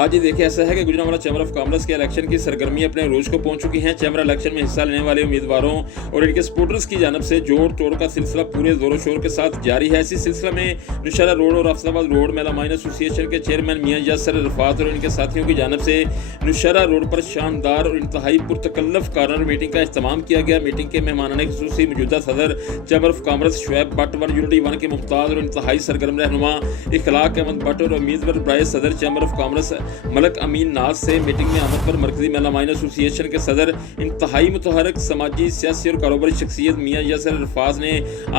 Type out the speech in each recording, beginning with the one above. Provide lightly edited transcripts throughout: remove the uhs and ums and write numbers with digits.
हाँ जी, देखिए ऐसा है कि गुजरांवाला चैम्बर ऑफ कॉमर्स के इलेक्शन की सरगर्मी अपने रोज को पहुंच चुकी हैं। चैम्बर इलेक्शन में हिस्सा लेने वाले उम्मीदवारों और इनके सपोर्टर्स की जानब से जोड़ तोड़ का सिलसिला पूरे जोरों शोर के साथ जारी है। इसी सिलसिले में नौशहरा रोड और अफजलाबाद रोड मेला माइन एसोसिएशन के चेयरमैन मियां यासर अरफात और इनके साथियों की जानब से नौशहरा रोड पर शानदार और इंतहाई पुरतकल्लफ कार्नर मीटिंग का इख्तिताम किया गया। मीटिंग के मेहमानाने खुसूसी मौजूदा सदर chamber of commerce Shoaib Bhatt, one unity one के मुख्तार और इंतहाई सरगर्म रहनुमा इखलाक अहमद भट्ट और उम्मीदवार बराए सदर चैम्बर ऑफ कॉमर्स मलक अमीन नाज से मीटिंग में आमद पर मरकजी मेला माइन एसोसिएशन के सदर इंतहाई मुतहरक समाजी, सियासी और कारोबारी शख्सियत मियां यासर अरफात ने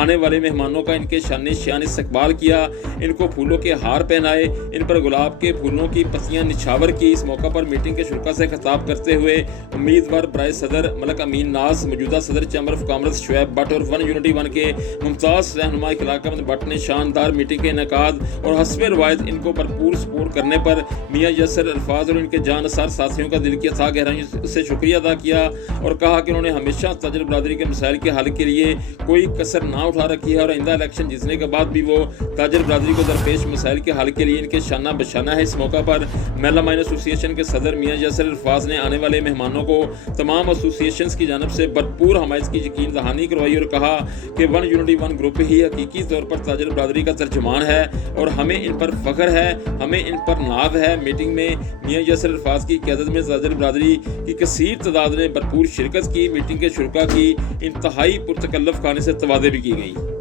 आने वाले मेहमानों का इनके शान शान इस्तकबाल किया, इनको फूलों के हार पहनाए, इन पर गुलाब के फूलों की पत्तियां निछावर की। इस मौका पर मीटिंग के शुरा से खिताब करते हुए उम्मीदवार बराए सदर मलक अमीन नाज, मौजूदा सदर chamber of commerce Shoaib Bhatt और वन यूनिटी वन के मुमताज रहनुमा इखलाक अहमद भट्ट ने शानदार मीटिंग के इनेकाद और हस्बे रवायत इनको भरपूर सपोर्ट करने पर मियां यासर अरफात और इनके जानसार साथियों का दिल की अथाह गहराइयों से शुक्रिया अदा किया और कहा कि उन्होंने हमेशा ताजर बरादरी के मसाइल के हल के लिए कोई कसर ना उठा रखी है और आइंदा इलेक्शन जीतने के बाद भी वो ताजर बरादरी को दरपेश मसाइल के हल के लिए इनके शाना बशाना है। इस मौका पर मेला माइन एसोसिएशन के सदर मियां यासर अरफात ने आने वाले मेहमानों को तमाम एसोसिएशन की जानब से भरपूर हमायत की यकीन दहानी करवाई और कहा कि वन यूनिटी वन ग्रुप ही हकीकी तौर पर ताजर बरादरी का तर्जुमान है और हमें इन पर फख्र है, हमें इन पर नाज है। मीटिंग में मियां यासर अरफात की क़यादत में ताजर बरादरी की कसीर तादाद ने भरपूर शिरकत की। मीटिंग के शुरा की इंतहाई पुरतकल्लफ खाने से तवादे भी की गई।